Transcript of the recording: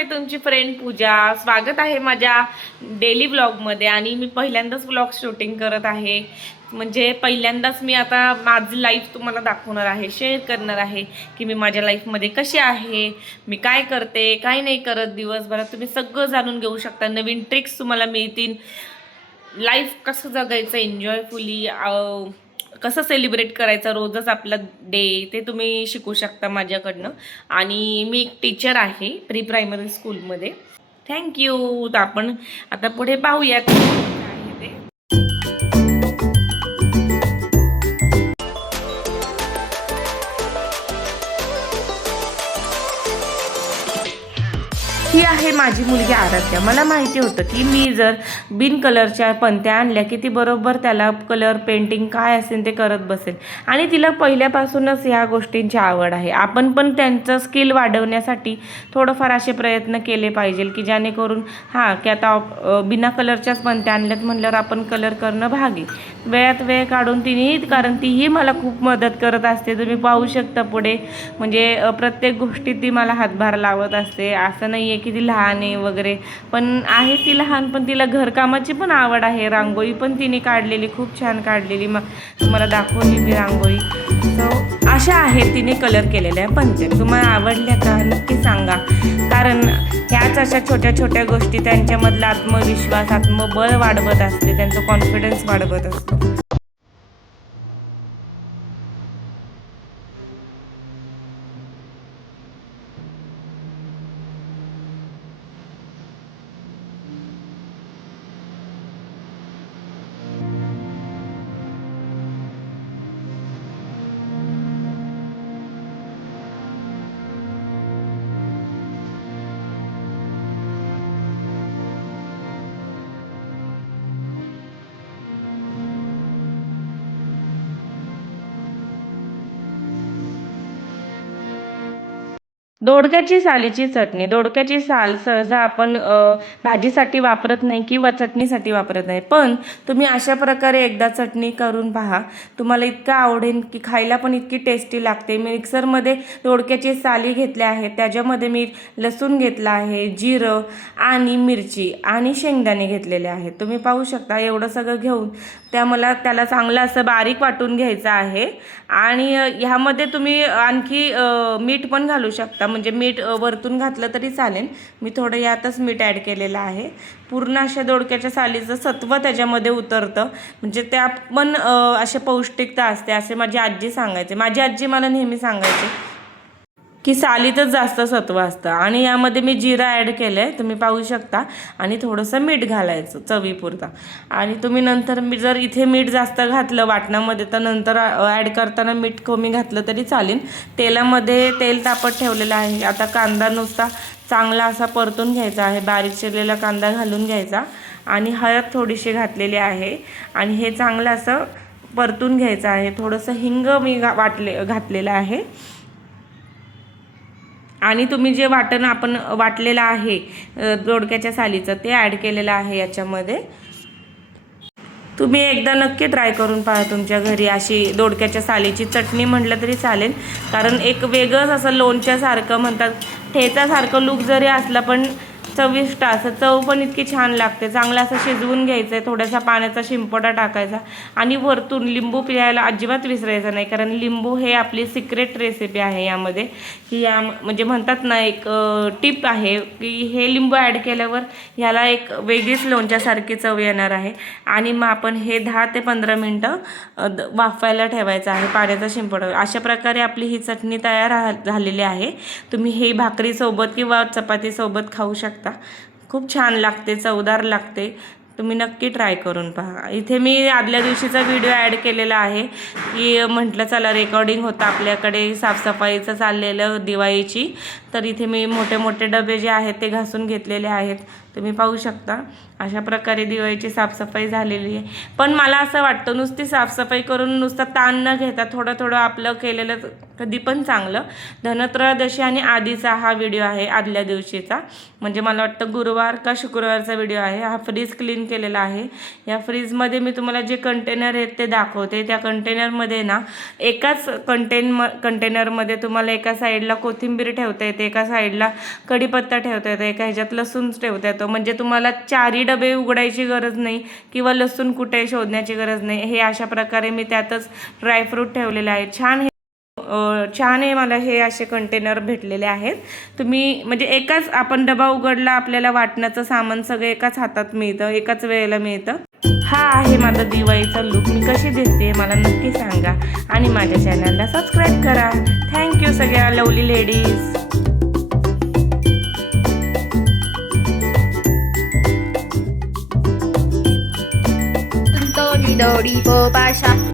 आहे तुमची फ्रेंड पूजा। स्वागत आहे माझ्या डेली व्लॉगमध्ये। आणि मी पहिल्यांदाच व्लॉग शूटिंग करत आहे, म्हणजे पहिल्यांदाच मी आता माझी लाईफ तुम्हाला दाखवणार आहे, शेअर करणार आहे की मी माझ्या लाईफमध्ये कशी आहे, मी काय करते काय नाही करत दिवसभरात। तुम्ही सगळं जाणून घेऊ शकता, नवीन ट्रिक्स तुम्हाला मिळतील, लाईफ कसं जगायचं एन्जॉयफुली, कसं सेलिब्रेट करायचं रोजच आपला डे, ते तुम्ही शिकू शकता माझ्याकडनं। आणि मी एक टीचर आहे प्री प्रायमरी स्कूलमध्ये। थँक्यू। तर आपण आता पुढे पाहूयात काय आहे ते। ही आहे माझी मुलगी आराध्या। मला माहिती होतं की मी जर बिन कलरच्या पणत्या आणल्या की ती बरोबर त्याला कलर पेंटिंग काय असेल ते करत बसेल, आणि तिला पहिल्यापासूनच ह्या गोष्टींची आवड आहे। आपण पण त्यांचं स्किल वाढवण्यासाठी थोडंफार असे प्रयत्न केले पाहिजे की जेणेकरून की आता बिना कलरच्याच पणत्या आणल्यात म्हणल्यावर आपण कलर करणं भाग आहे। वेळात वेळ काढून तिने, कारण तीही मला खूप मदत करत असते, तुम्ही पाहू शकता पुढे, म्हणजे प्रत्येक गोष्टीत ती मला हातभार लावत असते। असं नाही आहे की ती लहान आहे वगैरे, पण आहे ती लहान, पण तिला घरकामाची पण आवड आहे। रांगोळी पण तिने काढलेली, खूप छान काढलेली, मग तुम्हाला दाखवली मी रांगोळी। सो अशा आहेत तिने कलर केलेल्या पणत्या। तुम्हाला आवडल्या का नक्की सांगा, कारण ह्याच अशा छोट्या छोट्या गोष्टी त्यांच्यामधला आत्मविश्वास, आत्मबळ वाढवत असते, त्यांचं कॉन्फिडन्स वाढवत असतो। दोडक्याची सालीची चटणी। दोडक्याची साल सहसा आपण भाजीसाठी वापरत नाही किंवा चटणीसाठी वापरत नाही, पण तुम्ही अशा प्रकारे एकदा चटणी करून पहा, तुम्हाला इतकं आवडेल की खायला पण इतकी टेस्टी लागते। मी मिक्सरमध्ये दोडक्याची साली घेतल्या आहेत, त्याच्यामध्ये मी लसूण घेतला आहे, जिरं आणि मिरची आणि शेंगदाणे घेतलेले आहेत। तुम्ही पाहू शकता एवढं सगळं घेऊन त्याला चांगलं असं बारीक वाटून घ्यायचं आहे। आणि ह्यामध्ये तुम्ही आणखी मीठ पण घालू शकता, म्हणजे मीठ वरतून घातलं तरी चालेल। मी थोडं यातच मीठ ॲड केलेलं आहे। पूर्ण अशा दोडक्याच्या सालीचं सत्व त्याच्यामध्ये उतरतं, म्हणजे त्या पण असे पौष्टिकता असते, असे माझी आजी सांगायचे। माझी आजी मला नेहमी सांगायचे की सालीतच जास्त सत्व असतं। आणि यामध्ये मी जिरा ॲड केलं आहे, तुम्ही पाहू शकता, आणि थोडंसं मीठ घालायचं चवीपुरता। आणि तुम्ही नंतर जर इथे मीठ जास्त घातलं वाटणामध्ये तर नंतर ॲड करताना मीठ कमी घातलं तरी चालेल। तेलामध्ये तेल तापत ठेवलेलं आहे। आता कांदा नुसता चांगला असा परतून घ्यायचा आहे, बारीक चिरलेला कांदा घालून घ्यायचा, आणि हळद थोडीशी घातलेली आहे, आणि हे चांगलं असं परतून घ्यायचं आहे। थोडंसं हिंग मी घातलेलं आहे, आणि तुम्ही जे वाटण आपण वाटलेलं आहे दोडक्याच्या सालीचं ते ॲड केलेलं आहे याच्यामध्ये। तुम्ही एकदा नक्की ट्राय करून पहा तुमच्या घरी अशी दोडक्याच्या सालीची चटणी म्हटलं तरी चालेल, कारण एक वेगळंच असं लोणच्यासारखं म्हणतात, ठेचासारखं लूक जरी असला पण चविष्ट असं चव पण इतकी छान लागते। चांगलं असं शिजवून घ्यायचं आहे, थोड्याशा पाण्याचा शिंपडा टाकायचा, आणि वरतून लिंबू पिळायला अजिबात विसरायचं नाही, कारण लिंबू हे आपली सिक्रेट रेसिपी आहे यामध्ये, की या म्हणजे म्हणतात ना एक टिप आहे की हे लिंबू ॲड केल्यावर ह्याला एक वेगळीच लोणच्यासारखी चव येणार आहे। आणि मग आपण हे 10 ते 15 मिनटं वाफायला ठेवायचं आहे पाण्याचा शिंपडा। अशा प्रकारे आपली ही चटणी तयार झालेली आहे। तुम्ही हे भाकरीसोबत किंवा चपातीसोबत खाऊ शकता, खूप छान लागते, चवदार लागते। तुम्ही नक्की ट्राय करून पहा। इथे मी आदल्या दिवशीचा व्हिडिओ ॲड केलेला आहे की म्हटलं चला रेकॉर्डिंग होतं आपल्याकडे, साफसफाईचं चाललेलं दिवाळीची, तर इथे मी मोठे मोठे डबे जे आहेत ते घासून घेतलेले आहेत। तुम्ही पाहू शकता अशा प्रकारे दिवाळीची साफसफाई झालेली आहे। पण मला असं वाटतं नुसती साफसफाई करून नुसतं ताण न घेता थोडं थोडं आपलं केलेलं कधी पण चांगलं। धनत्रयोदशी आणि आधीचा हा व्हिडिओ आहे, आदल्या दिवशीचा, म्हणजे मला वाटतं गुरुवार का शुक्रवारचा व्हिडिओ आहे। हा फ्रीज क्लीन केलेला आहे. या फ्रीजमध्ये मी तुम्हाला जे कंटेनर आहेत ते दाखवते. त्या कंटेनरमध्ये ना एकाच कंटेनरमध्ये तुम्हाला एका साईडला कोथिंबीर ठेवता येते, एका साईडला कढीपत्ता ठेवता येतो, एका ह्याच्यात लसूण ठेवता येतो. म्हणजे तुम्हाला 4ही डबे उघडायची गरज नाही किंवा लसूण कुठे शोधण्याची गरज नाही. हे अशा प्रकारे मी त्यातच ड्रायफ्रूट ठेवलेले आहे. छान आहे. मला हे असे कंटेनर भेटलेले आहेत. तुम्ही म्हणजे एकाच आपण डबा उघडला, आपल्याला वाटण्याचं सामान सगळं एकाच हातात मिळतं, एकाच वेळेला मिळतं. हा आहे माझा दिवाळीचा लुक. मी कशी दिसते मला नक्की सांगा आणि माझ्या चॅनलला सबस्क्राईब करा. थँक्यू सगळ्या lovely ladies. Tonto ni dori po pasha